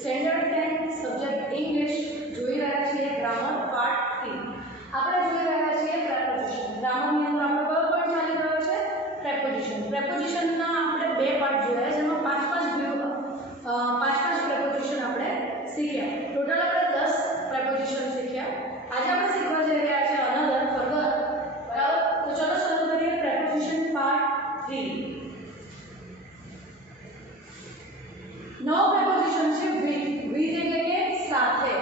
Standard 10 subject English જોઈ રહ્યા છીએ ગ્રામર પાર્ટ 3. આપણે જોઈ રહ્યા છીએ પ્રેપોઝિશન. ગ્રામરની અંદર આપણે કયો પાર્ટ ચાલી રહ્યો છે? પ્રેપોઝિશન. પ્રેપોઝિશનના આપણે બે પાર્ટ જોયા જેમાં પાંચ પ્રેપોઝિશન આપણે શીખ્યા. ટોટલ આપણે 10 પ્રેપોઝિશન શીખ્યા. આજે આપણે શીખવા જઈ રહ્યા છીએ અનધર ફર્ધર. બરાબર, તો ચલો શરૂ કરીએ પ્રેપોઝિશન પાર્ટ 3. નવો પ્રેપોઝિશન છે with. with એટલે કે સાથે,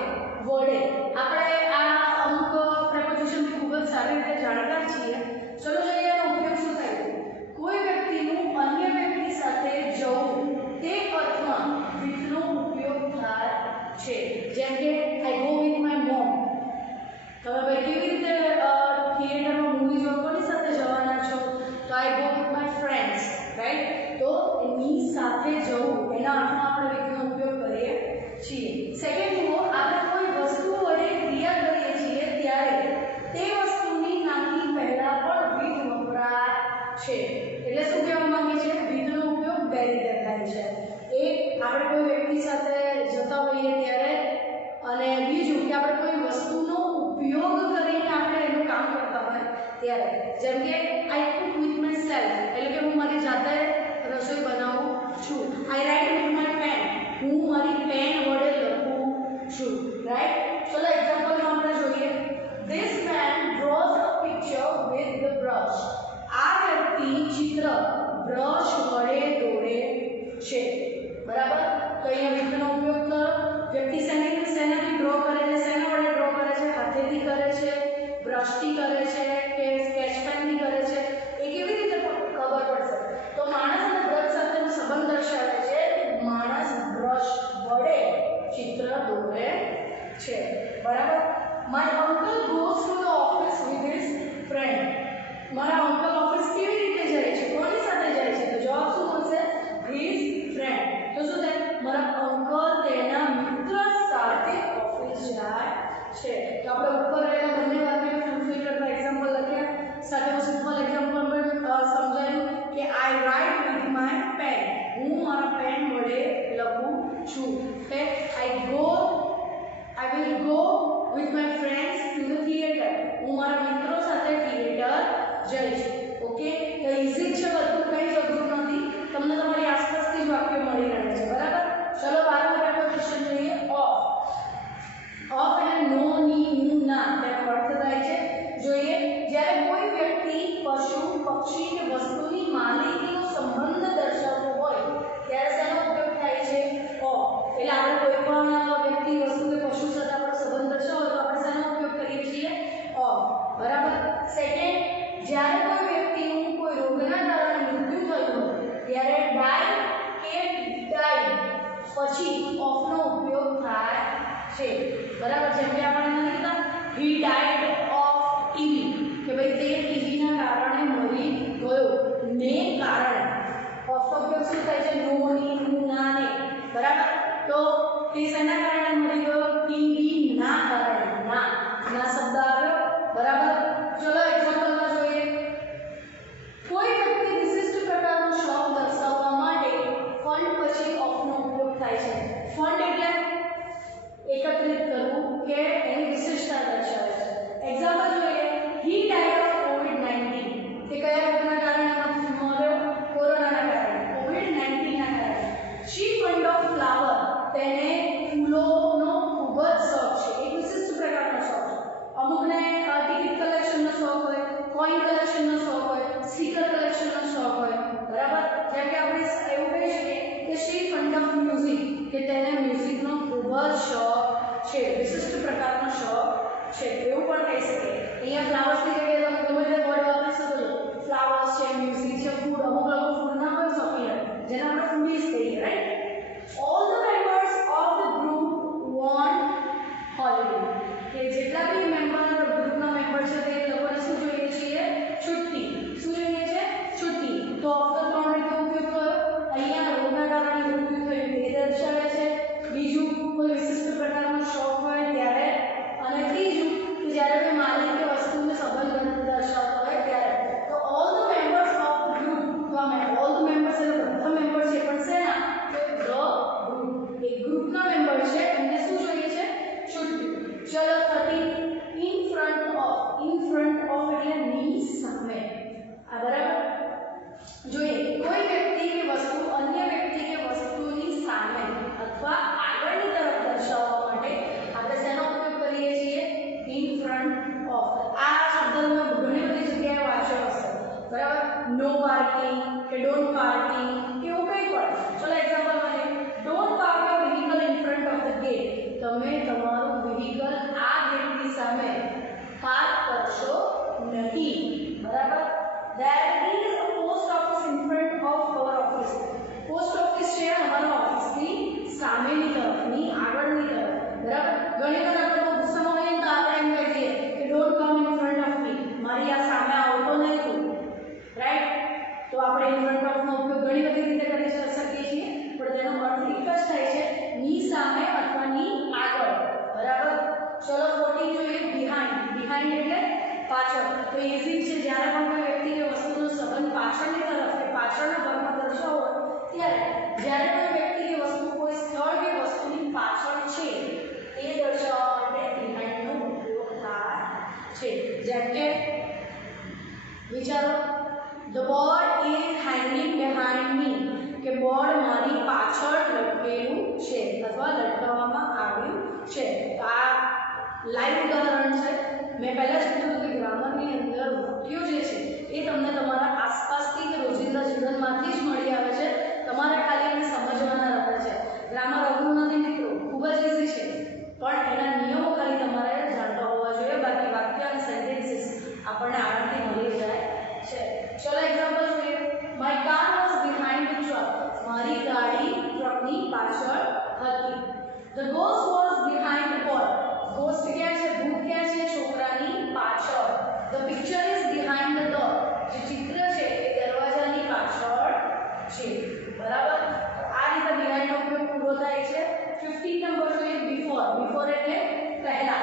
વડે. આપણે આ અમુક પ્રેપોઝિશન ખૂબ જ સારી રીતે જાણતા છીએ. ચલો જોઈએ એનો ઉપયોગ શું થાય છે. કોઈ વ્યક્તિનું અન્ય વ્યક્તિ સાથે જવું તે અર્થમાં with નો ઉપયોગ થાય છે. જેમ કે I go with my mom. તમે ભાઈ કેવી રીતે થિયેટરમાં મૂવી જોવા કોની સાથે જવાના છો? તો I go with my friends, right? તો એની સાથે જવું એના અર્થમાં આપણે with નો ઉપયોગ કરીએ છીએ. સેકન્ડ જુઓ, આપણે કોઈ વસ્તુ વડે ક્રિયા કરીએ છીએ ત્યારે તે વસ્તુની નામની પહેલા પણ with વપરાય છે. એટલે શું કહેવા માંગે છે? with નો ઉપયોગ બે રીતે થાય છે. એક, આપણે કોઈ વ્યક્તિ સાથે જતા હોઈએ ત્યારે, અને બીજું કે આપણે કોઈ વસ્તુનો ઉપયોગ કરીને આપણે એનું કામ કરતા હોય ત્યારે. જેમ કે I cook with myself, એટલે કે હું મારી જાતે રસોઈ બનાવું છું. I write with my pen, હું મારી પેન વડે લખું છું, રાઈટ? ચલો એક્ઝામ્પલમાં આપણે જોઈએ. This man draws a picture with the brush. આ વ્યક્તિ ચિત્ર બ્રશ વડે દોરે છે. બરાબર? તો અહીંયા with નો ઉપયોગ કરો. વ્યક્તિ શેનાથી ડ્રો કરે છે? શેના વડે ડ્રો કરે છે? હાથેથી કરે છે, બ્રશથી કરે છે કે સ્કેચ પેનથી કરે છે? એ કેવી રીતે ખબર પડશે? તો માણસ અને બ્રશ સાથેનો સંબંધ દર્શાવે છે. માણસ બ્રશ વડે ચિત્ર દોરે છે. બરાબર? My uncle goes to the office with his friend. મારા અંકલ ઓફિસ કેવી રીતે જાય છે? કોની સાથે જાય છે? તો જવાબ શું મળશે? His friend. તો શું થાય? મારા અંકલ તેના મિત્ર સાથે ઓફિસ જાય છે. તો આપણે ઉપર રહેલા બંને વાક્યને ફૂલફિલ કરતા એક્ઝામ્પલ લખ્યા. સાથે હું સિમ્પલ એક્ઝામ્પલ પણ સમજાયું કે I write with my pen. હું મારા પેન વડે લખું છું. Okay, I will go with my friends to the theatre. હું મારા મિત્રો સાથે થિયેટર જઈશ. ઓકે, તો ઇઝી છે બધું, કંઈ જ અઘરું નથી. તમને તમારી આસપાસથી જ વાક્યો મળી રહે છે. બરાબર? ચલો 12મું પ્રેપોઝિશન જોઈએ. ઓફ. ઓફ એટલે નો, ની, નું, ના તેનો અર્થ થાય છે. જોઈએ, જ્યારે કોઈ વ્યક્તિ, પશુ, પક્ષી કે વસ્તુની માલિકીનો સંબંધ દર્શાવતો હોય ત્યારે શેનો ઉપયોગ થાય છે? ઓફ. એટલે આપણે કોઈ પણ વ્યક્તિ, વસ્તુ કે પશુ સાથે આપણો સંબંધ દર્શાવવો હોય તો આપણે શેનો ઉપયોગ કરીએ છીએ? ઓફ. બરાબર? સેકન્ડ, જ્યારે કોઈ વ્યક્તિનું કોઈ રોગના કારણે મૃત્યુ થયું હોય ત્યારે ડાય કે ડાઈડ પછી ઓફનો ઉપયોગ થાય છે. બરાબર? જેમ કે આપણે એને કીધા હી ડાઈડ ઓફ ટીબી, કે ભાઈ તે ટીબીના કારણે મરી ગયો. ને કારણે ઓફનો ઉપયોગ શું થાય છે? નો, ની, નું, ના, ને. બરાબર? તો તે શેના કારણે મરી ગયો? ટીબી ના કારણે. ના શબ્દ આવ્યો. બરાબર? ચલો એક્ઝામ્પલમાં જોઈએ. કોઈ વ્યક્તિ વિશિષ્ટ પ્રકારનો શોખ દર્શાવવા માટે ફંડ પછી ઓફનો ઉપયોગ થાય છે. ફંડ એટલે એકત્રિત કરવું કે એની વિશિષ્ટતા દર્શાવે છે. એક્ઝામ્પલ જોઈએ. હી ડાઈડ ઓફ COVID-19. તે કયા રોગના કારણે મર્યો? કોરોનાના કારણે, COVID-19 ના કારણે. શી ફંડ ઓફ ફ્લાવર. તેને ફૂલોનો ખૂબ જ શોખ છે. એક વિશિષ્ટ પ્રકારનો શોખ છે. અમુકને ટિકિટ કલેક્શનનો શોખ હોય, કોઈન કલેક્શનનો શોખ હોય, સ્ટીકર કલેક્શનનો શોખ હોય. બરાબર? જેમ કે આપણે એવું કહી શકીએ કે શી ફંડ ઓફ મ્યુઝિક, કે તેને મ્યુઝિકનો ખૂબ જ શોખ છે, વિશિષ્ટ પ્રકારનો શોખ છે. એવું પણ કહી શકીએ. અહીંયા ફ્લાવર્સની જગ્યાએ તમે ગમે તે વર્ડ વાપરી શકો છો. ફ્લાવર્સ છે, મ્યુઝિક છે, ફૂડ. અમુક લોકો ફૂડના પણ શોખીન હોય જેને આપણે ફૂડીઝ કહીએ, right? All the members of the group want holiday. કે જેટલા બી ગ્રુપના મેમ્બર છે તે લોકોને શું જોઈએ છીએ? છુટ્ટી. શું જોઈએ છે? છુટ્ટી. તો ઓફનો 3 રીતે ઉપયોગ થયો. અહીંયા રોગના કારણે મૃત્યુ થયું તે દર્શાવે છે. બીજું, કોઈ વિશિષ્ટ પ્રકારનો શોખ હોય ત્યારે. અને ત્રીજું, કે જ્યારે કોઈ માલિક કે વસ્તુનો સંબંધ દર્શાવતો હોય ત્યારે. તો all the members of the group. તો ઓલ ધ મેમ્બર્સ એટલે બધા મેમ્બર્સ જે પણ પાછળની તરફ કે પાછળના ભાગમાં દર્શાવવો હોય ત્યારે જ્યારે કોઈ વ્યક્તિ કે વસ્તુ કોઈ સ્થળ કે વસ્તુની પાછળ છે તે દર્શાવવા માટે બિહાઇન્ડનો ઉપયોગ થાય છે. જેમ કે વિચારો, the board is hanging behind me, કે બોર્ડ મારી પાછળ લટકેલું છે અથવા લટકાવવામાં આવ્યું છે. આ લાઈવ ઉદાહરણ છે. મેં પહેલા જ કીધું કે ગ્રામરની અંદર વાક્યો જે છે એ તમને તમારા આસપાસથી કે રોજિંદા જીવનમાંથી જ મળી આવે છે. તમારે ખાલી એને સમજવાના રહે છે. ગ્રામર અઘરું નથી મિત્રો, ખૂબ જ ઇઝી છે, પણ એના નિયમો ખાલી તમારે જાણતા હોવા જોઈએ. બાકી વાક્ય અને સેન્ટેન્સીસ આપણને આરામથી મળી જાય છે. ચલો એક્ઝામ્પલ જોઈએ. My car was behind the truck, મારી ગાડી ટ્રકની પાછળ હતી. The ghost was behind the boy, ghost ક્યાં છે, ભૂત ક્યાં છે, છોકરાની પાછળ. The picture is behind the door, જે ચિત્ર છે એ દરવાજાની પાછળ છે. બરાબર, આ રીતે બિહાઇન્ડ નો ઉપયોગ પૂરો થાય છે. 15 નંબર જોઈએ. બિફોર, બિફોર એટલે પહેલા.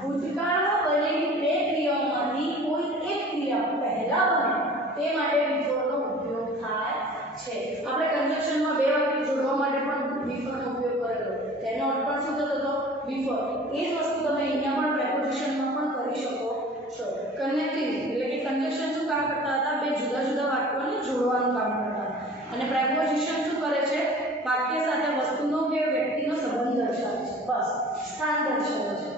ભૂતકાળમાં બનેલી બે ક્રિયાઓમાંથી કોઈ એક ક્રિયા પહેલા બને તે માટે બિફોરનો ઉપયોગ થાય છે. આપણે કન્જક્શનમાં બે વાક્ય જોડવા માટે પણ બિફોરનો ઉપયોગ કરેલો. તેનો અર્થ પણ શું થતો હતો? બિફોર. એ જ વસ્તુ તમે અહીંયા પણ પ્રેપોઝિશનમાં પણ કરી શકો છો. કનેક્ટિંગ એટલે કે કન્જક્શન શું કામ કરતા હતા? બે જુદા જુદા વાક્યોને જોડવાનું કામ કરતા. અને પ્રેપોઝિશન શું કરે છે? વાક્ય સાથે વસ્તુનો કે વ્યક્તિનો સંબંધ દર્શાવે છે. બસ, સ્થાન દર્શાવે છે.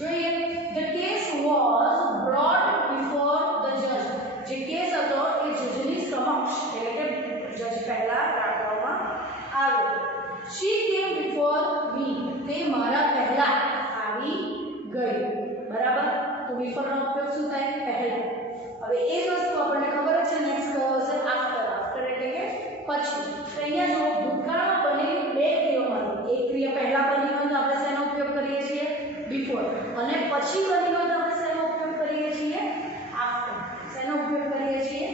જોઈએ, the case was brought before the જજ, જે કેસ હતો એ જજની સમક્ષ એટલે કે જજ પહેલા રાખવામાં આવ્યો. શી કેમ બિફોર મી, તે મારા પહેલા આવી ગઈ. બરાબર, તો બિફોરનો ઉપયોગ શું થાય? પહેલા. હવે એ જ વસ્તુ આપણને ખબર છે નેક્સ્ટ કયો હશે? આફ્ટર. આફ્ટર એટલે કે પછી. તો અહીંયા જો ભૂતકાળમાં બનેલી બે ક્રિયાઓમાંથી એક ક્રિયા પહેલા બની હોય તો આપણે શેનો ઉપયોગ કરીએ છીએ? બિફોર. અને પછી બની હોય તો આપણે શેનો ઉપયોગ કરીએ છીએ? આફ્ટર. શેનો ઉપયોગ કરીએ છીએ?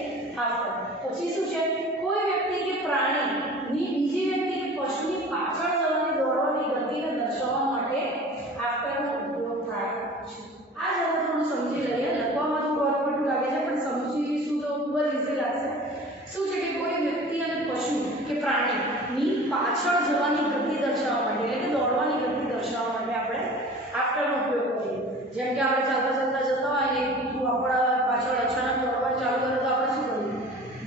આફ્ટર. પછી શું છે? કોઈ વ્યક્તિ કે પ્રાણીની બીજી વ્યક્તિ કે પશુની પાછળ જવાની દોડવાની ગતિને દર્શાવવા માટે આફ્ટરનો ઉપયોગ થાય છે. આ જ આપણે થોડું સમજી લઈએ. લખવામાં થોડું અટપટું લાગે છે પણ સમજીશું તો ખૂબ જ ઇઝી લાગશે. શું છે કે કોઈ વ્યક્તિ અને પશુ કે પ્રાણીની પાછળ જવાની ગતિ દર્શાવવા માટે એટલે કે દોડવાની ગતિ દર્શાવવા માટે આપણે આફ્ટરનો ઉપયોગ કરીએ. જેમ કે આપણે ચાલતા ચાલતા જતા હોય અને કૂતરું આપણા પાછળ અચાનક દોડવાનું ચાલુ કરે તો આપણે શું કરીએ?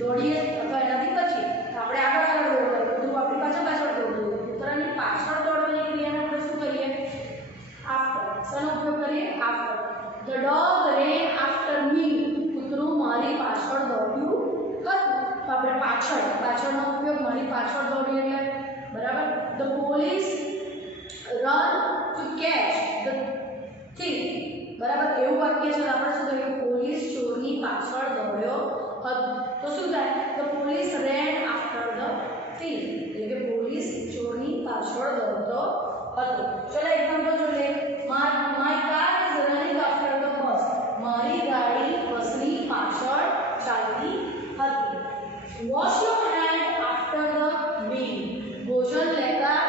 દોડીએ અથવા એનાથી બચીએ. આપણે આગળ દોડીએ, કૂતરું આપણી પાછળ દોડીએ. કૂતરાની પાછળ દોડવાની ક્રિયાને આપણે શું કરીએ? આફ્ટર. શેનો ઉપયોગ કરીએ? After. The dog rain after મી, કૂતરું મારી પાછળ દોડ્યું હતું. તો આપણે પાછળનો ઉપયોગ મારી પાછળ દોડી એટલે બરાબર. The police run to catch the thief, બરાબર. એવું વાક્ય છે આપણે શું કહીએ? પોલીસ ચોરની પાછળ દોડ્યો હતો. તો શું થાય? The police rain after the thief, એટલે કે પોલીસ ચોરની પાછળ દોડતો હતો. ચલો એક્ઝામ્પલ જોઈએ. My car is running after the bus, મારી ગાડી બસની પાછળ ચાલતી હતી. Wash your hand after the meal, ભોજન લીધા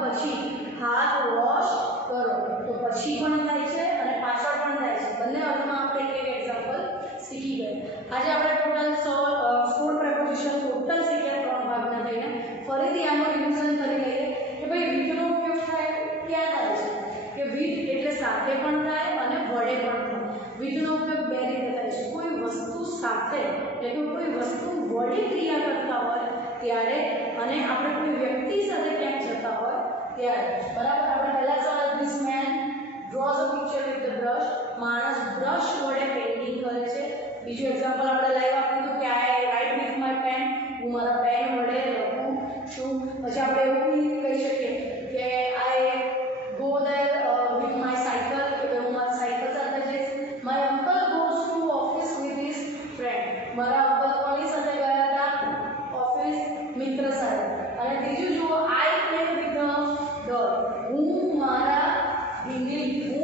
પછી હાથ વોશ કરો. તો પછી પણ થાય છે અને પાછળ પણ થાય છે. બંને અર્થમાં આપણે એક એક્ઝામ્પલ શીખી ગયા. આજે આપણે ટોટલ 16 પ્રેપોઝિશન ટોટલ શીખ્યા, 3 ભાગના થઈને. ફરીથી આનું રિવિઝન કરી લઈએ કે ભાઈ વિથનો ઉપયોગ થાય ક્યાં થાય છે? કે વિથ એટલે સાથે પણ થાય અને વડે પણ થાય. વિથનો ઉપયોગ બે રીતે થાય છે. કોઈ વસ્તુ સાથે એટલે કે કોઈ વસ્તુ વડે ક્રિયા કરતા હોય ત્યારે અને આપણે કોઈ વ્યક્તિ સાથે ક્યાંક જતા હોય ત્યારે. બરાબર, આપણે પહેલા સવાલ this man draws a picture with the brush, માણસ બ્રશ વડે પેઇન્ટિંગ કરે છે. બીજું એક્ઝામ્પલ આપણે લાઈવ આપ્યું હતું કે I write with my pen, હું મારા પેન વડે લખું છું. પછી આપણે એવું બી કહી શકીએ કે I go there with my cycle, કે હું મારા સાયકલ સાથે જઈશ. My uncle goes to office with his friend, મારા અંકલ કોની સાથે ગયા હતા? ઓફિસ, મિત્ર સાથે. અને ત્રીજું જુઓ, આઈ પ્લે વિથ ધ ડોલ, હું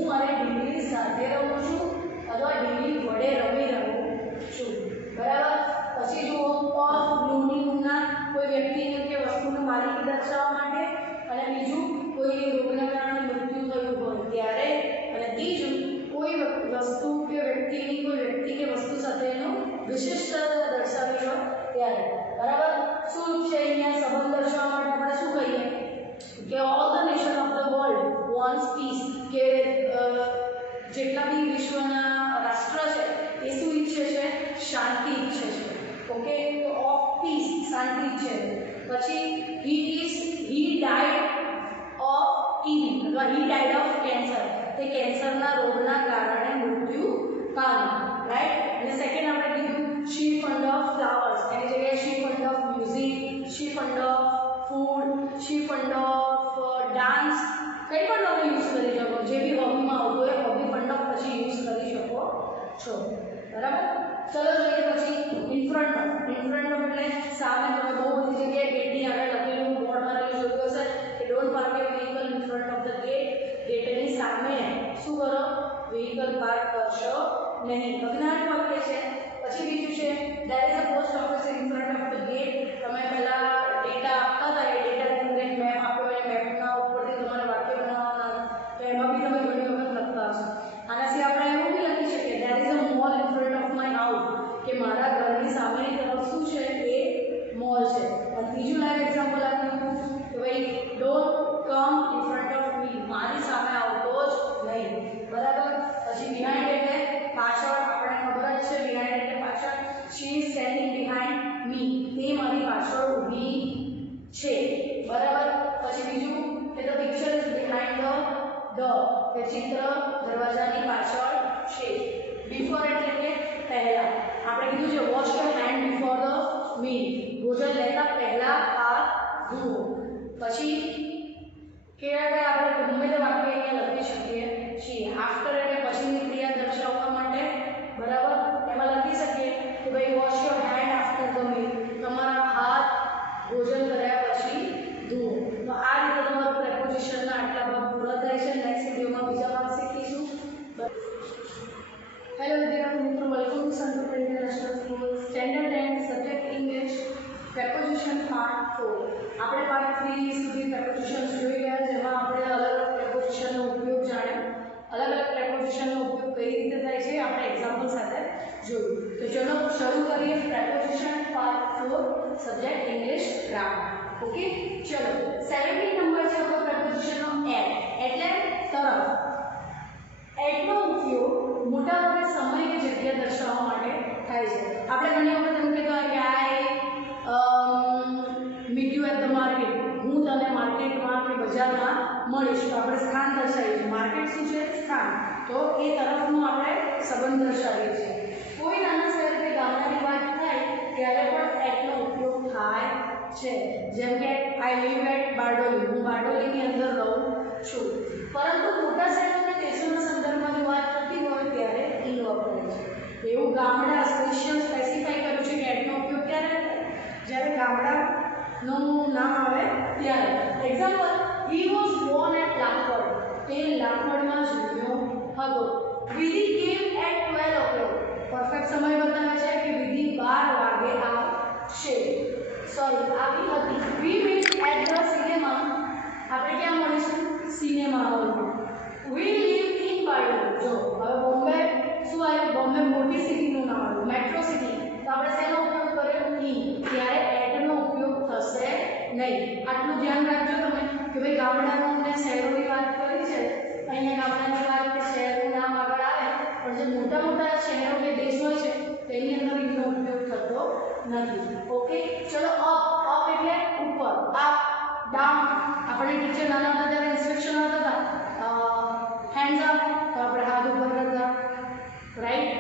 મારી ઢીંગલી સાથે રહું છું અથવા ઢીંગલી વડે રમી રહું છું. બરાબર. પછી જુઓ, ઓફ બ્લૂની ગુના, કોઈ વ્યક્તિને કે વસ્તુને માલિકી દર્શાવવા માટે. અને બીજું, કોઈ રોગના કારણે મૃત્યુ થયું હોય ત્યારે. અને ત્રીજું, કોઈ વસ્તુ કે વ્યક્તિની કોઈ વ્યક્તિ કે વસ્તુ સાથેનો વિશિષ્ટતા દર્શાવી ત્યારે બરાબર શું છે અહીંયા સંબંધ દર્શાવવા માટે આપણે શું કહીએ કે all the nation of the world wants peace કે જેટલા બી વિશ્વના રાષ્ટ્ર છે એ શું ઈચ્છે છે શાંતિ ઈચ્છે છે ઓકે તો ઓફ પીસ શાંતિ ઈચ્છે પછી he died of TB અથવા he died of cancer તે કેન્સરના રોગના કારણે મૃત્યુ પામ્યો રાઈટ અને સેકન્ડ આપણે કીધું she fond of flowers એની જગ્યાએ she fond of music she fond of food she fond of dance કઈ પણ તમે યુઝ કરી શકો જે બી હોબીમાં આવતું હોય હોબી ફંડ ઓફ પછી યુઝ કરી શકો છો બરાબર ચલો જોઈએ પછી ઇન ફ્રન્ટ ઓફ એટલે સામે તમે બહુ બધી જગ્યાએ ગેટની આગળ લખેલું બોર્ડ મારેલું જોયું હશે કે don't park your vehicle in front of the ગેટની સામે શું કરો વ્હીકલ પાર્ક કરશો નહીં અજ્ઞાત વાક્ય છે પછી બીજું છે there is a post office in front of the gate તમે પહેલા ડેટા આપતા હતા એ ડેટા તમને મેપ આપ્યો એ મેપના ઉપરથી તમારે વાક્ય બનાવવાના તો એમાં બી તમે ઘણી વખત લખતા હશો આનાથી આપણે એવું બી લખી શકીએ there is a mall in front of my house કે મારા ઘરની સામેની તરફ શું છે એ મોલ છે અને બીજું લાઈવ એક્ઝામ્પલ આપ્યું કે ભાઈ don't come in front of me મારી સામે આવતો જ નહીં બરાબર પછી બિહાઇન્ડ એટલે પાછળ આપણે ખબર જ છે બિહાઇન્ડ એટલે પાછળ she is standing behind me તે મારી પાછળ ઊભી છે બરાબર પછી બીજું કે the picture is behind the door કે ચિત્ર દરવાજાની પાછળ છે before એટલે કે પહેલા આપણે કીધું છે wash your hand before the meal ભોજન લેતા પહેલા હાથ ધોવો પછી કેવા આપણે ગમે તે વાક્ય અહીંયા લખી શકીએ છીએ આફ્ટર એટલે પછીની ક્રિયા દર્શાવવા માટે બરાબર એમાં લખી શકીએ કે ભાઈ wash your hand after the meal તમારા હાથ ભોજન કર્યા પછી ધોવો તો આ રીતે તમારું પ્રેપોઝિશનના આટલા ભાગ પૂરા થાય છે નેક્સ્ટ વિડીયોમાં બીજા ભાગ શીખીશું હેલો વિદ્યાર્થી મિત્રો welcome to Santosh international school standard 10 subject English preposition part 4 આપણે પાર્ટ 3 સુધી prepositions જોઈ ગયા જેમાં આપણે અલગ અલગ prepositionનો ઉપયોગ જાણ્યો અલગ અલગ prepositionનો ઉપયોગ કઈ રીતે થાય છે આપણે એક્ઝામ્પલ સાથે જોયું તો ચલો શરૂ કરીએ preposition part 4 subject English grammar okay ચલો 17 નંબર છે આપણો prepositionનો at એટલે તરફ at નો ઉપયોગ મોટા ભાગે સમય કે જગ્યા દર્શાવવા માટે થાય છે આપણે ઘણી વખત એમ કહેતા હોય કે meet you at the market હું તને માર્કેટમાં કે બજારમાં મળીશ તો આપણે સ્થાન દર્શાવીએ છીએ માર્કેટ શું છે સ્થાન તો એ તરફનો આપણે સંબંધ દર્શાવીએ છીએ કોઈ નાના શહેર કે ગામડાની વાત થાય ત્યારે પણ એટનો ઉપયોગ થાય છે જેમ કે આઈ લીવ એટ બારડોલી હું બારડોલીની અંદર રહું છું પરંતુ મોટા શહેર અને દેશોના સંદર્ભમાં વાત થતી હોય ત્યારે ઈ વપરાય છે એવું ગામડા સ્પેસિફાઈ કર્યું છે કે એટનો ઉપયોગ ક્યારે જ્યારે ગામડાનું નામ આવે ત્યારે example he was born at લાખોડ તે લાખોડમાં જન્મ્યો હતો વિધિ came at 12 o'clock પરફેક્ટ સમય બતાવે છે કે વિધિ 12 વાગે આવશે સોરી આવી હતી we meet at the cinema આપણે ક્યાં મળીશું સિનેમા હોલમાં we live in બારડોલી જો હવે બોમ્બે શું આવ્યું બોમ્બે મોટી સિટીનું નામ આવ્યું મેટ્રો સિટી તો આપણે શેનો ઉપયોગ કર્યો in ત્યારે એટનો ઉપયોગ થશે નહીં આટલું ધ્યાન રાખજો તમે કે ભાઈ ગામડાનું અને શહેરોની વાત કરી છે અહીંયા ગામડાની વાત કે શહેરનું નામ આગળ આવે પણ જે મોટા મોટા શહેરો કે દેશ હોય છે તેની અંદર એનો ઉપયોગ થતો નથી ઓકે ચલો અપ એટલે ઉપર અપ ડાઉન આપણે ટીચર નાના હતા ત્યારે ઇન્સ્ટ્રક્શન આવતા હતા હેન્ડ્સ અપ તો આપણે હાથ ઉપર કરતા રાઈટ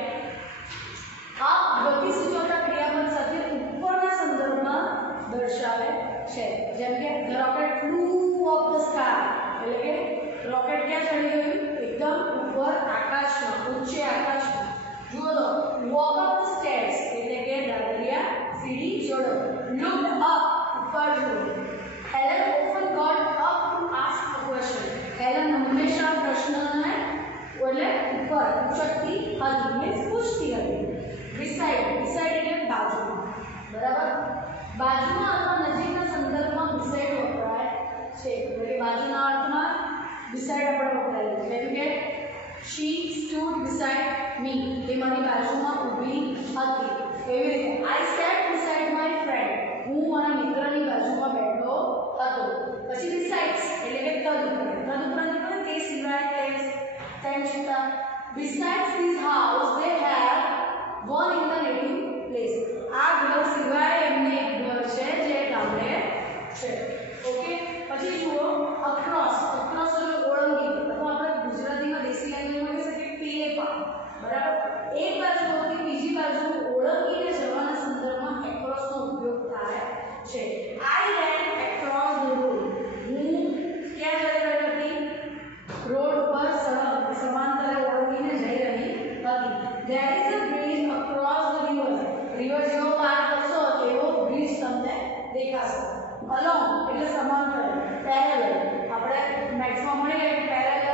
આ ગતિ સૂચવતા ક્રિયાપદ સાથે ઉપરના સંદર્ભમાં દર્શાવે છે જેમ કે the rocket flu of the sky એટલે કે રોકેટ ક્યાં ચડી ગયું એકદમ ઉપર આકાશમાં ઊંચે આકાશમાં જુઓ તો વોક અપ ધ સ્ટેર્સ એટલે કે દાદરિયા સીડી ચડો લુક અપ ઉપર જુઓ Helen often got up to ask a question Helen હંમેશા પ્રશ્નને એટલે ઉપર ઉચકતી હતી મીન્સ પૂછતી હતી beside એટલે બાજુમાં બરાબર બાજુમાં અથવા નજીકના સંદર્ભમાં beside વપરાય છે એટલે બાજુના અર્થમાં beside આપણે વપરાય છે જેમ કે she stood beside me તે મારી બાજુમાં ઊભી હતી એવી રીતે I sat beside my તદુપરાંત પણ તે સિવાય તેમ છતાં besides this house they have one in the native place. આ ઘર સિવાય એમને એક ઘર છે જે ગામડે છે. ઓકે, પછી જુઓ across એટલે ઓળંગી અથવા આપણે ગુજરાતીમાં દેશી લેંગ્વેજમાં કહી શકીએ પેલે પાર. બરાબર, એક બાજુથી બીજી બાજુ ઓળંગીને જવાના સંદર્ભમાં across નો ઉપયોગ થાય છે. I ran across the road. હું ક્યાં જઈ રહી હતી? રોડ પર સમાંતરે ઓળંગીને જઈ રહી હતી. There is a bridge across the river. River જેવો પાર કરશો એવો બ્રિજ તમને દેખાશે. along એટલે સમાંતરે, parallel આપણે મેથ્સમાં ભણીએ કે પેરેલલ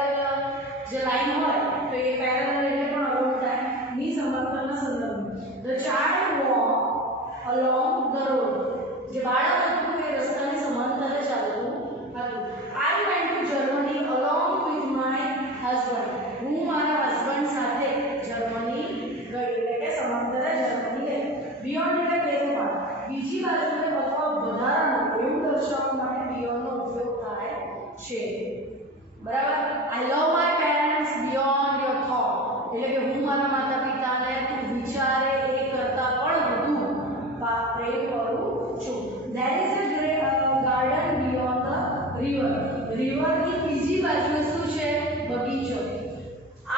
જે લાઈન હોય તો એ પેરેલલ એટલે પણ along થાય ની સમાંતરના સંદર્ભમાં. The child walked along the road. જે બાળક હતું એ રસ્તાની સમાંતરે ચાલતું હતું. I went to Germany along with my husband. હું મારા હસબન્ડ સાથે જર્મની ગઈ એટલે કે સમાંતરે જર્મની ગઈ. Beyond એટલે પેલે પાર, બીજી બાજુને અથવા વધારાનું એવું દર્શાવવા માટે beyond નો ઉપયોગ થાય છે. બરાબર, I love my parents beyond your thought એટલે કે હું મારા માતા પિતાને તું વિચારે એ કરતા પણ વધુ પ્રેમ કરું છું. There is a garden beyond the river. રિવરની બીજી બાજુએ શું છે? બગીચો.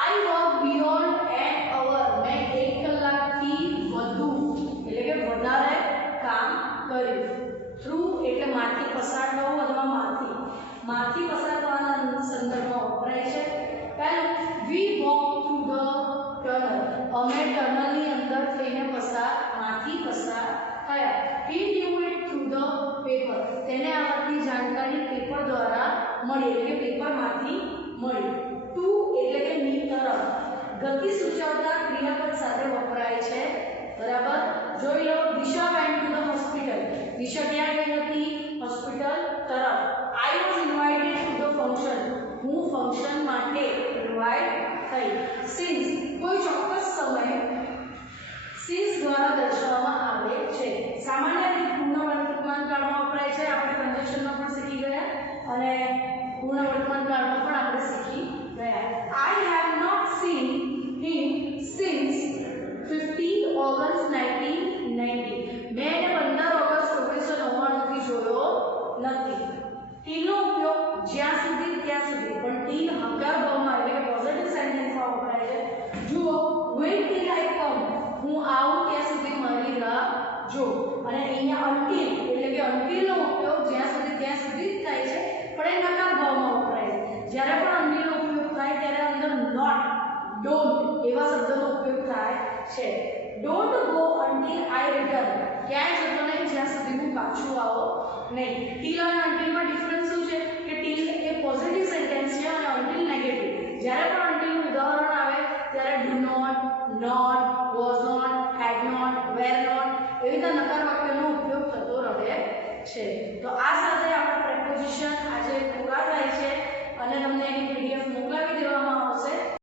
I walk beyond an hour. મેં 1 કલાકથી વધુ એટલે કે વધારે કામ કર્યું. થ્રુ એટલે માંથી પસાર થવું અથવા માંથી પસાર થવાના સંદર્ભમાં વપરાય છે. પહેલું we walk through the tunnel. અમે ટનલની અંદર થઈને માંથી પસાર થયા. He knew it through the paper. તેને આ બધી જાણકારી પેપર દ્વારા મળી એટલે કે પેપરમાંથી મળી. ટુ એટલે કે ની તરફ, ગતિ સૂચવતા ક્રિયાપદ સાથે વપરાય છે. બરાબર, જોઈ લો. દિશા went to the hospital. દિશા ક્યાં ગઈ હતી? હોસ્પિટલ તરફ. I was invited to the function. હું ફંક્શન માટે ઇન્વાઇટ થઈ. Since કોઈ ચોક્કસ સમય since દ્વારા દર્શાવવામાં આવે છે. સામાન્ય રીતે પૂર્ણ વર્તમાન કાળમાં વપરાય છે. આપણે કન્જક્શનમાં પણ શીખી ગયા અને પૂર્ણ વર્તમાન કાળમાં પણ આપણે શીખી ગયા. I have not seen him since 15 August 1990. મેં 15 ઓગસ્ટ 1999 થી જોયો નથી. ટીનો ઉપયોગ જ્યાં સુધી ત્યાં સુધી, પણ ટીન હકાર ભાવમાં એટલે કે પોઝિટિવ સેન્ટેન્સમાં વપરાય છે. જુઓ, when till I come. હું આવું ત્યાં સુધી મારી રાહ જો. અને અહીંયા until એટલે કે until નો ઉપયોગ જ્યાં સુધી ત્યાં સુધી જ થાય છે, પણ એ નકાર ભાવમાં વપરાય છે. જ્યારે પણ until નો ઉપયોગ થાય ત્યારે અંદર not, don't એવા શબ્દનો ઉપયોગ થાય છે. Don't go until I return. ક્યાંય જતો નહીં જ્યાં સુધી હું પાછું આવો નહીં. till અને until માં ડિફરન્સ શું છે કે till એ પોઝિટિવ સેન્ટેન્સ છે અને until નેગેટિવ. જ્યારે પણ until નું ઉદાહરણ આવે ત્યારે do not, was not, had not, were not એવી રીતે નકાર વાક્યનો ઉપયોગ થતો રહે છે. તો આ સાથે આપણા પ્રેપોઝિશન આજે પૂરા થાય છે અને તમને એની PDF મોકલાવી દેવામાં આવશે.